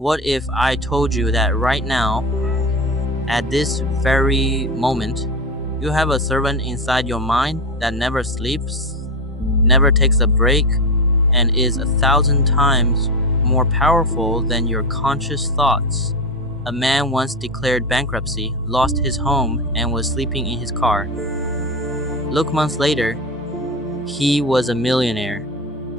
What if I told you that right now, at this very moment, you have a servant inside your mind that never sleeps, never takes a break, and is 1,000 times more powerful than your conscious thoughts? A man once declared bankruptcy, lost his home, and was sleeping in his car. Look, months later, he was a millionaire.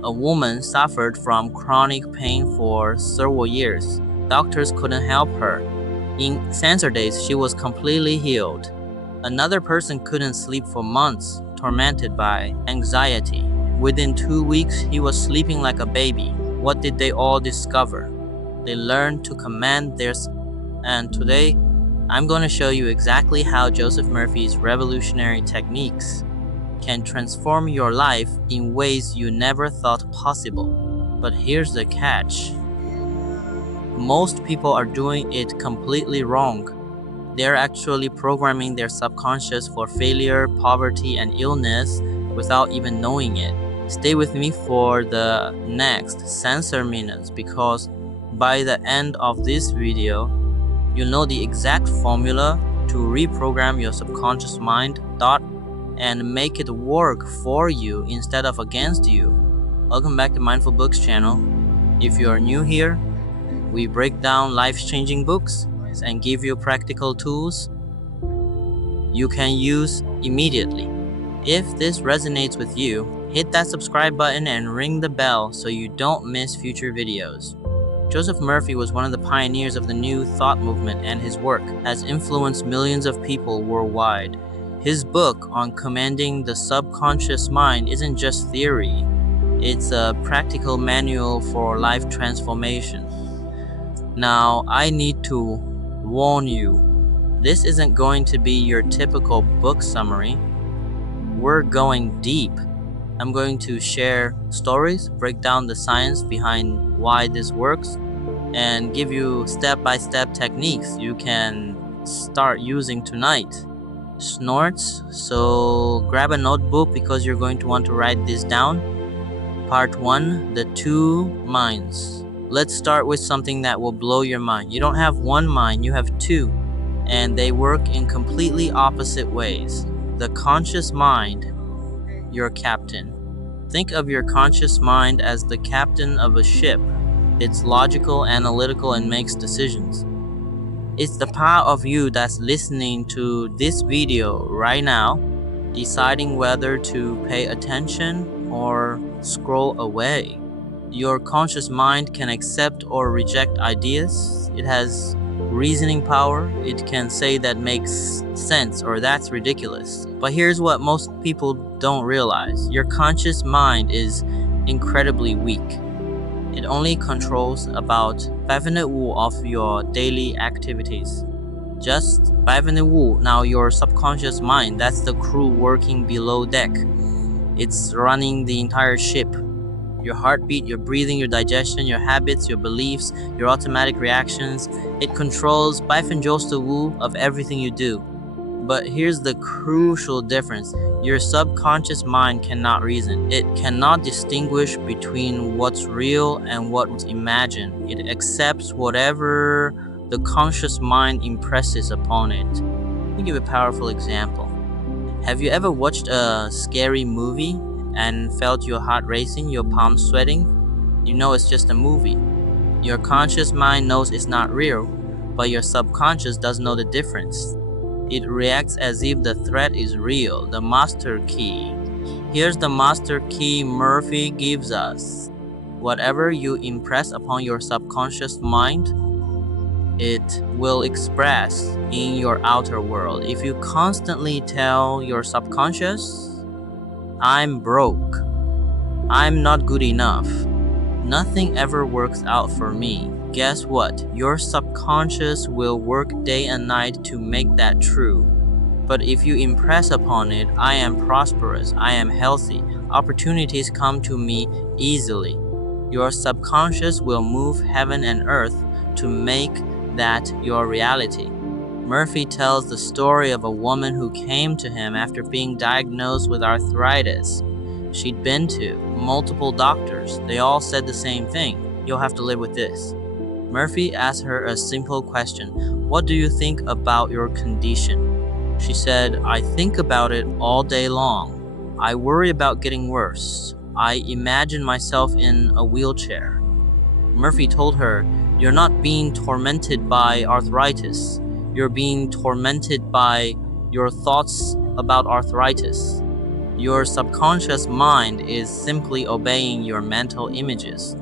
A woman suffered from chronic pain for several years. Doctors couldn't help her. In sensor days, she was completely healed. Another person couldn't sleep for months, tormented by anxiety. Within 2 weeks, he was sleeping like a baby. What did they all discover? They learned to command their... And today, I'm going to show you exactly how Joseph Murphy's revolutionary techniques can transform your life in ways you never thought possible. But here's the catch. Most people are doing it completely wrong. They're actually programming their subconscious for failure, poverty, and illness without even knowing it. Stay with me for the next sensor minutes, because by the end of this video, you'll know the exact formula to reprogram your subconscious mind, thought, and make it work for you instead of against you. Welcome back to Mindful Books channel. If you are new here, we break down life-changing books and give you practical tools you can use immediately. If this resonates with you, hit that subscribe button and ring the bell so you don't miss future videos. Joseph Murphy was one of the pioneers of the New Thought movement, and his work has influenced millions of people worldwide. His book on commanding the subconscious mind isn't just theory, it's a practical manual for life transformation. Now, I need to warn you, this isn't going to be your typical book summary. We're going deep. I'm going to share stories, break down the science behind why this works, and give you step-by-step techniques you can start using tonight. Snorts, so grab a notebook because you're going to want to write this down. Part 1, the two minds. Let's start with something that will blow your mind. You don't have one mind, you have two, and they work in completely opposite ways. The conscious mind, your captain. Think of your conscious mind as the captain of a ship. It's logical, analytical, and makes decisions. It's the part of you that's listening to this video right now, deciding whether to pay attention or scroll away. Your conscious mind can accept or reject ideas. It has reasoning power. It can say that makes sense or that's ridiculous. But here's what most people don't realize. Your conscious mind is incredibly weak. It only controls about 5% of your daily activities. Just 5%. Now your subconscious mind, that's the crew working below deck. It's running the entire ship. Your heartbeat, your breathing, your digestion, your habits, your beliefs, your automatic reactions. It controls 5% of everything you do. But here's the crucial difference. Your subconscious mind cannot reason. It cannot distinguish between what's real and what's imagined. It accepts whatever the conscious mind impresses upon it. Let me give a powerful example. Have you ever watched a scary movie and felt your heart racing, your palms sweating? You know it's just a movie. Your conscious mind knows it's not real, but your subconscious doesn't know the difference. It reacts as if the threat is real. The master key. Here's the master key Murphy gives us. Whatever you impress upon your subconscious mind, it will express in your outer world. If you constantly tell your subconscious, I'm broke, I'm not good enough, nothing ever works out for me, guess what? Your subconscious will work day and night to make that true. But if you impress upon it, I am prosperous, I am healthy, opportunities come to me easily, your subconscious will move heaven and earth to make that your reality. Murphy tells the story of a woman who came to him after being diagnosed with arthritis. She'd been to multiple doctors. They all said the same thing. You'll have to live with this. Murphy asked her a simple question. What do you think about your condition? She said, I think about it all day long. I worry about getting worse. I imagine myself in a wheelchair. Murphy told her, you're not being tormented by arthritis. You're being tormented by your thoughts about arthritis. Your subconscious mind is simply obeying your mental images.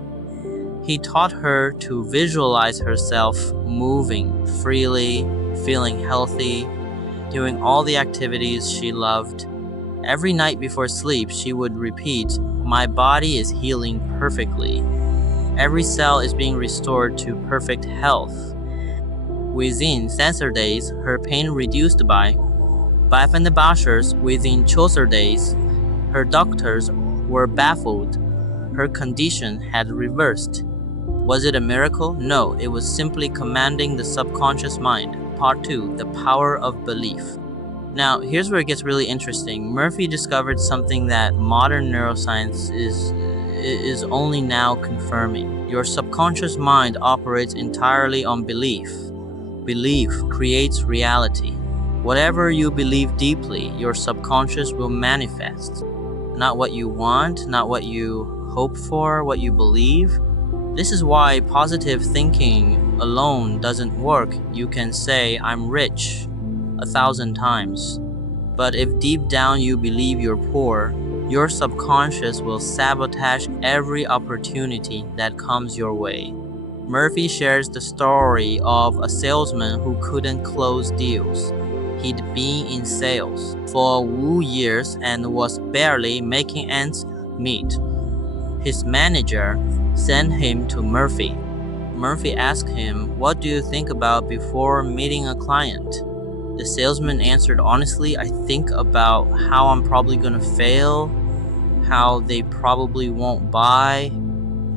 He taught her to visualize herself moving freely, feeling healthy, doing all the activities she loved. Every night before sleep, she would repeat, my body is healing perfectly. Every cell is being restored to perfect health. Within sensor days, her pain reduced by 8%. Within Chaucer days, her doctors were baffled. Her condition had reversed. Was it a miracle? No, it was simply commanding the subconscious mind. Part 2, the power of belief. Now, here's where it gets really interesting. Murphy discovered something that modern neuroscience is only now confirming. Your subconscious mind operates entirely on belief. Belief creates reality. Whatever you believe deeply, your subconscious will manifest. Not what you want, not what you hope for, what you believe. This is why positive thinking alone doesn't work. You can say, I'm rich 1,000 times. But if deep down you believe you're poor, your subconscious will sabotage every opportunity that comes your way. Murphy shares the story of a salesman who couldn't close deals. He'd been in sales for 2 years and was barely making ends meet. His manager sent him to Murphy. Murphy asked him, what do you think about before meeting a client? The salesman answered, honestly, I think about how I'm probably gonna fail, how they probably won't buy,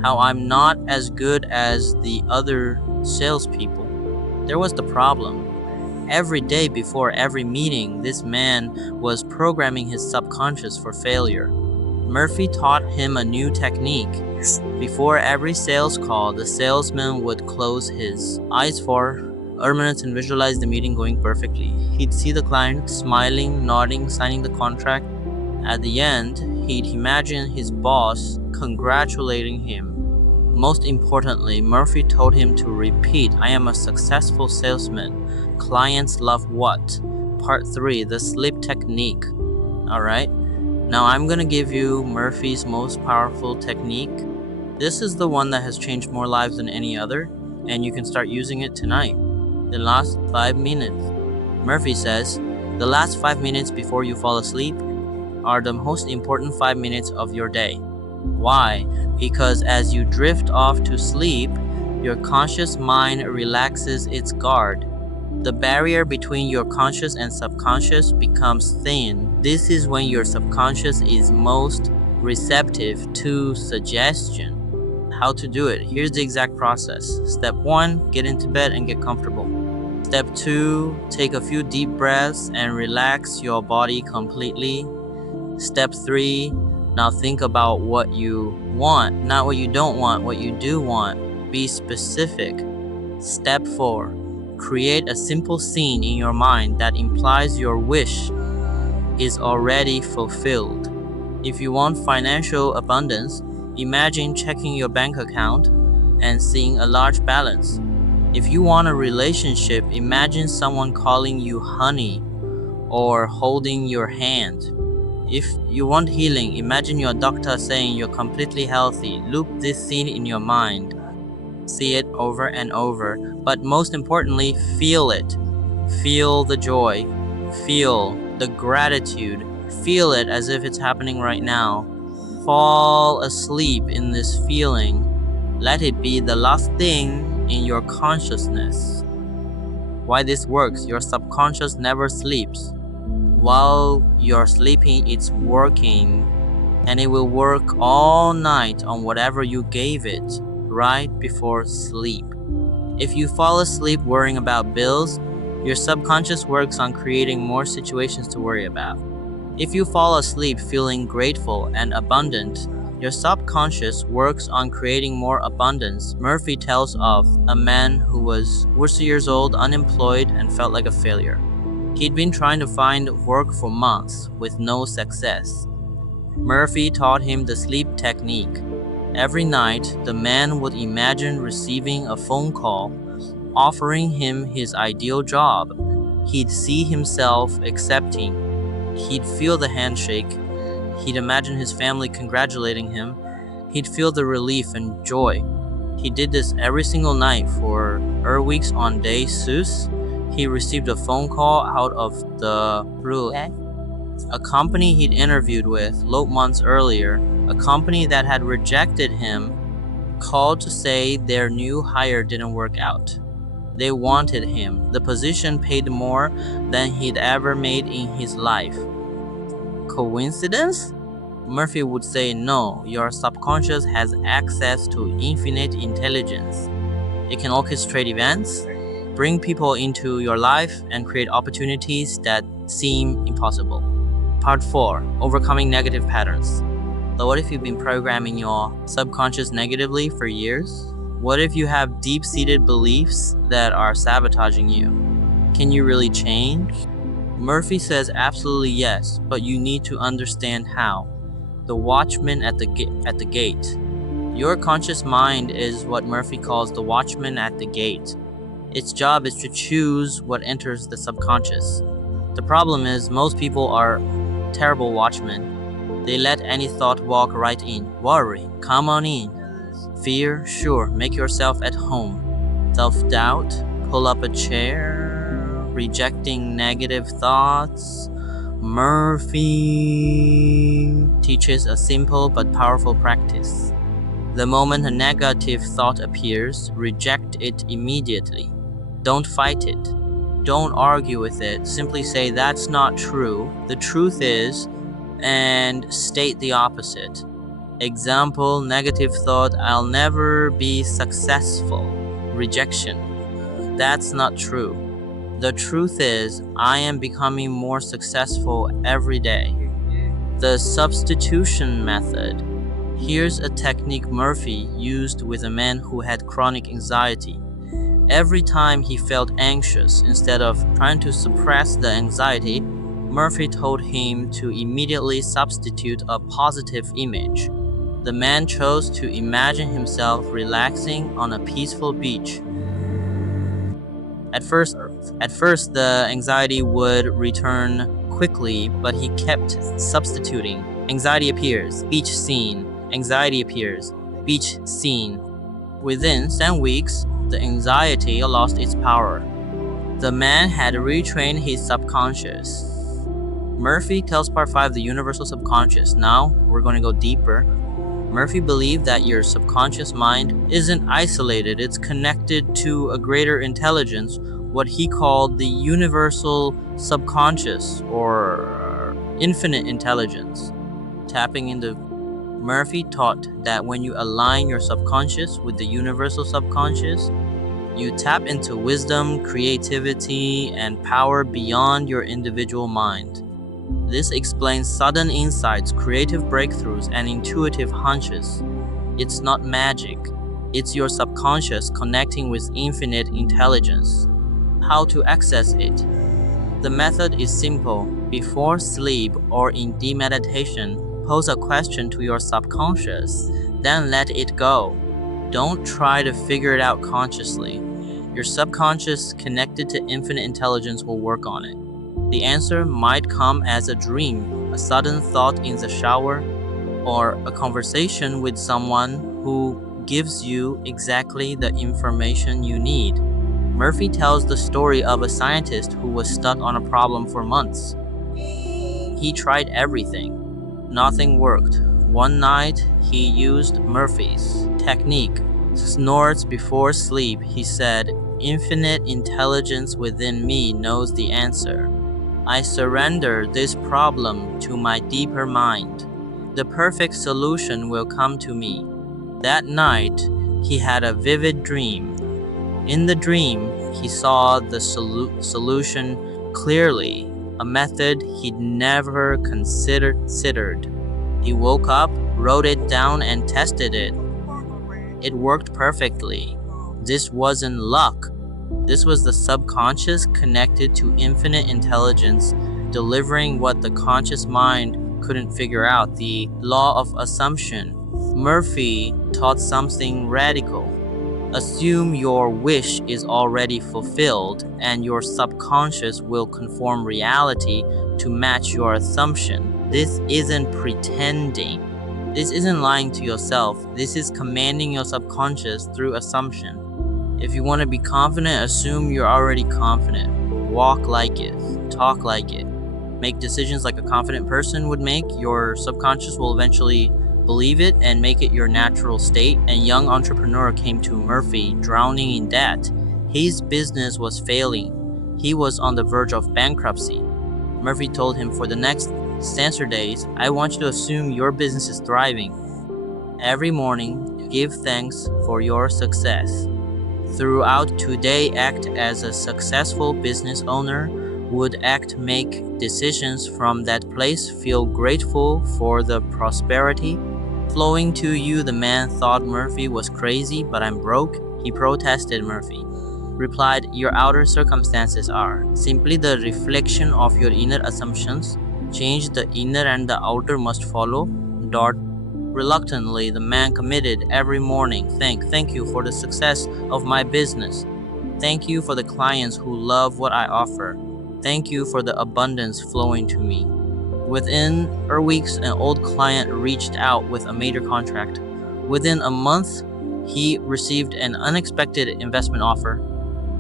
how I'm not as good as the other salespeople. There was the problem. Every day before every meeting, this man was programming his subconscious for failure. Murphy taught him a new technique. Before every sales call, the salesman would close his eyes for a minute and visualize the meeting going perfectly. He'd see the client smiling, nodding, signing the contract. At the end, he'd imagine his boss congratulating him. Most importantly, Murphy told him to repeat, I am a successful salesman. Clients love what? Part 3, the sleep technique. Alright? Now I'm gonna give you Murphy's most powerful technique. This is the one that has changed more lives than any other, and you can start using it tonight. The last 5 minutes. Murphy says, the last 5 minutes before you fall asleep are the most important 5 minutes of your day. Why? Because as you drift off to sleep, your conscious mind relaxes its guard. The barrier between your conscious and subconscious becomes thin. This is when your subconscious is most receptive to suggestion. How to do it? Here's the exact process. Step 1, get into bed and get comfortable. Step 2, take a few deep breaths and relax your body completely. Step 3, now think about what you want, not what you don't want, what you do want. Be specific. Step 4, create a simple scene in your mind that implies your wish is already fulfilled. If you want financial abundance, imagine checking your bank account and seeing a large balance. If you want a relationship, imagine someone calling you honey or holding your hand. If you want healing, imagine your doctor saying you're completely healthy. Loop this scene in your mind. See it over and over, but most importantly, feel it. Feel the joy. Feel the gratitude. Feel it as if it's happening right now. Fall asleep in this feeling. Let it be the last thing in your consciousness. Why this works? Your subconscious never sleeps. While you're sleeping, it's working, and it will work all night on whatever you gave it right before sleep. If you fall asleep worrying about bills, your subconscious works on creating more situations to worry about. If you fall asleep feeling grateful and abundant, Your subconscious works on creating more abundance. Murphy tells of a man who was 40 years old, unemployed, and felt like a failure. He'd been trying to find work for months with no success. Murphy taught him the sleep technique. Every night, the man would imagine receiving a phone call offering him his ideal job. He'd see himself accepting. He'd feel the handshake. He'd imagine his family congratulating him. He'd feel the relief and joy. He did this every single night for weeks. On day 6, he received a phone call out of the blue. A company he'd interviewed with months earlier, a company that had rejected him, called to say their new hire didn't work out. They wanted him. The position paid more than he'd ever made in his life. Coincidence? Murphy would say no. Your subconscious has access to infinite intelligence. It can orchestrate events, bring people into your life, and create opportunities that seem impossible. Part 4. Overcoming negative patterns. So what if you've been programming your subconscious negatively for years? What if you have deep-seated beliefs that are sabotaging you? Can you really change? Murphy says absolutely yes, but you need to understand how. The watchman at the gate. Your conscious mind is what Murphy calls the watchman at the gate. Its job is to choose what enters the subconscious. The problem is most people are terrible watchmen. They let any thought walk right in. Worry, come on in. Fear, sure, make yourself at home. Self-doubt, pull up a chair. Rejecting negative thoughts. Murphy teaches a simple but powerful practice. The moment a negative thought appears, reject it immediately. Don't fight it. Don't argue with it. Simply say that's not true. The truth is, and state the opposite. Example, negative thought, I'll never be successful. Rejection. That's not true. The truth is, I am becoming more successful every day. The substitution method. Here's a technique Murphy used with a man who had chronic anxiety. Every time he felt anxious, instead of trying to suppress the anxiety, Murphy told him to immediately substitute a positive image. The man chose to imagine himself relaxing on a peaceful beach. At first, the anxiety would return quickly, but he kept substituting. Anxiety appears, beach scene. Anxiety appears, beach scene. Within 7 weeks, the anxiety lost its power. The man had retrained his subconscious. Murphy tells part 5, the universal subconscious. Now, we're going to go deeper. Murphy believed that your subconscious mind isn't isolated, it's connected to a greater intelligence, what he called the universal subconscious or infinite intelligence. Tapping into Murphy taught that when you align your subconscious with the universal subconscious, you tap into wisdom, creativity, and power beyond your individual mind. This explains sudden insights, creative breakthroughs, and intuitive hunches. It's not magic. It's your subconscious connecting with infinite intelligence. How to access it? The method is simple. Before sleep or in deep meditation, pose a question to your subconscious, then let it go. Don't try to figure it out consciously. Your subconscious connected to infinite intelligence will work on it. The answer might come as a dream, a sudden thought in the shower, or a conversation with someone who gives you exactly the information you need. Murphy tells the story of a scientist who was stuck on a problem for months. He tried everything. Nothing worked. One night, he used Murphy's technique. Snorts before sleep, he said, "Infinite intelligence within me knows the answer. I surrender this problem to my deeper mind. The perfect solution will come to me." That night, he had a vivid dream. In the dream, he saw the solution clearly, a method he'd never considered. He woke up, wrote it down and tested it. It worked perfectly. This wasn't luck. This was the subconscious connected to infinite intelligence, delivering what the conscious mind couldn't figure out, the law of assumption. Murphy taught something radical. Assume your wish is already fulfilled, and your subconscious will conform reality to match your assumption. This isn't pretending. This isn't lying to yourself. This is commanding your subconscious through assumption. If you want to be confident, assume you're already confident. Walk like it. Talk like it. Make decisions like a confident person would make. Your subconscious will eventually believe it and make it your natural state. A young entrepreneur came to Murphy drowning in debt. His business was failing. He was on the verge of bankruptcy. Murphy told him, for the next Stancer days, I want you to assume your business is thriving. Every morning, give thanks for your success. Throughout today, act as a successful business owner would act, make decisions from that place, feel grateful for the prosperity flowing to you. The man thought Murphy was crazy, but I'm broke. He protested. Murphy replied, your outer circumstances are simply the reflection of your inner assumptions. Change the inner and the outer must follow. Reluctantly, the man committed every morning. Thank you for the success of my business. Thank you for the clients who love what I offer. Thank you for the abundance flowing to me. Within weeks, an old client reached out with a major contract. Within a month, he received an unexpected investment offer.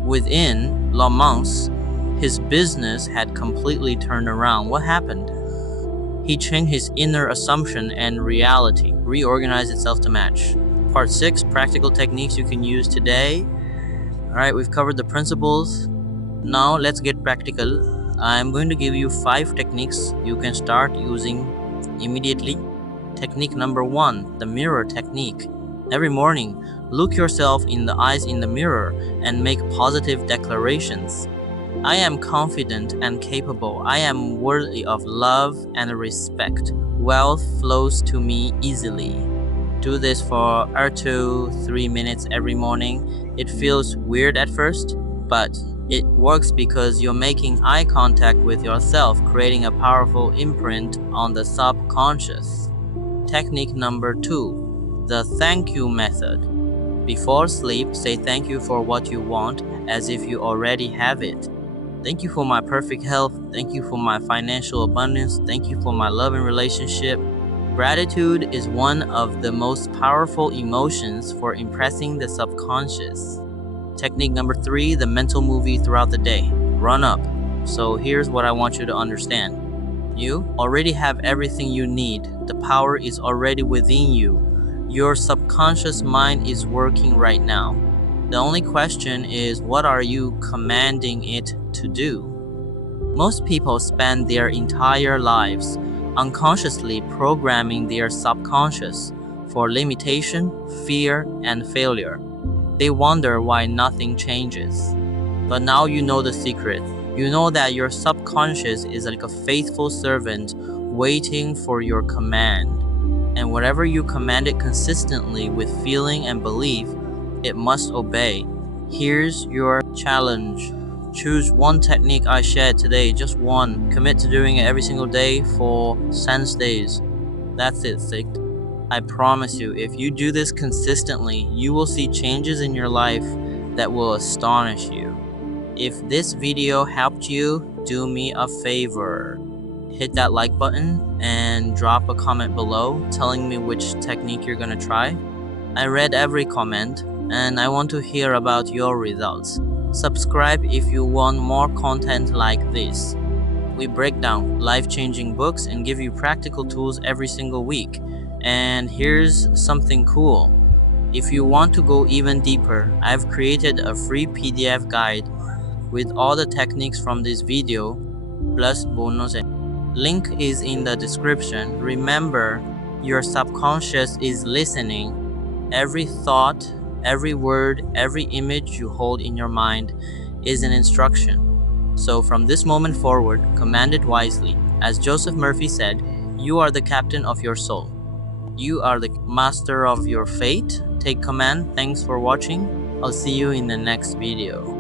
Within months, his business had completely turned around. What happened? He changed his inner assumption and reality reorganized itself to match. Part 6, practical techniques you can use today. Alright, we've covered the principles. Now let's get practical. I'm going to give you 5 techniques you can start using immediately. Technique number 1, the mirror technique. Every morning, look yourself in the eyes in the mirror and make positive declarations. I am confident and capable. I am worthy of love and respect. Wealth flows to me easily. Do this for 2 to 3 minutes every morning. It feels weird at first, but it works because you're making eye contact with yourself, creating a powerful imprint on the subconscious. Technique number 2, the thank you method. Before sleep, say thank you for what you want as if you already have it. Thank you for my perfect health. Thank you for my financial abundance. Thank you for my love and relationship. Gratitude is one of the most powerful emotions for impressing the subconscious. Technique number 3, the mental movie throughout the day. Run up. So here's what I want you to understand. You already have everything you need. The power is already within you. Your subconscious mind is working right now. The only question is, what are you commanding it to do? Most people spend their entire lives unconsciously programming their subconscious for limitation, fear, and failure. They wonder why nothing changes. But now you know the secret. You know that your subconscious is like a faithful servant waiting for your command. And whatever you command it consistently with feeling and belief, it must obey. Here's your challenge. Choose one technique I shared today, just one. Commit to doing it every single day for 10 days. That's it, Sikt. I promise you, if you do this consistently, you will see changes in your life that will astonish you. If this video helped you, do me a favor. Hit that like button and drop a comment below telling me which technique you're gonna try. I read every comment and I want to hear about your results. Subscribe if you want more content like this. We break down life-changing books and give you practical tools every single week. And here's something cool. If you want to go even deeper, I've created a free PDF guide with all the techniques from this video plus bonus. Link is in the description. Remember, your subconscious is listening. Every thought, every word, every image you hold in your mind is an instruction. So from this moment forward, command it wisely. As Joseph Murphy said, you are the captain of your soul. you are the master of your fate. Take command. Thanks for watching. I'll see you in the next video.